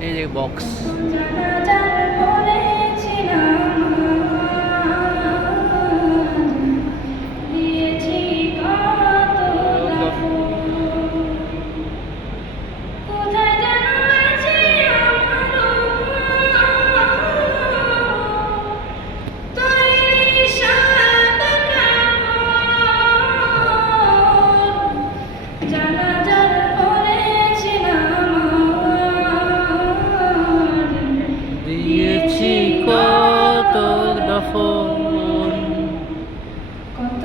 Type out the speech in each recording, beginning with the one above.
এই যে বক্স দফন কত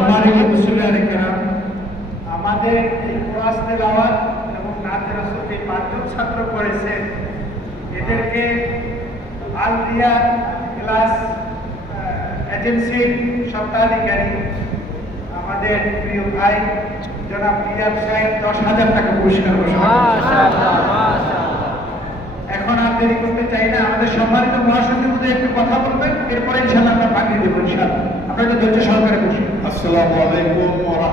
সম্মানিত মুসলিম কেরাম আমাদের এই কোরআস তেলাওয়াত এবং যে পাঁচজন ছাত্র করেছেন এদেরকে আল ক্লাস এজেন্সির সত্ত্বাধিকারী আমাদের প্রিয় ভাই জনাব সাহেব দশ হাজার টাকা পুরস্কার। এখন আর দেরি করতে চাই না। আমাদের সম্মানিত মহাসচিব একটু কথা বলবেন এরপরে ইনশাল্লাহ আপনাকে ধৈর্য সহকারে বসুন আসসালামু আলাইকুম ওয়া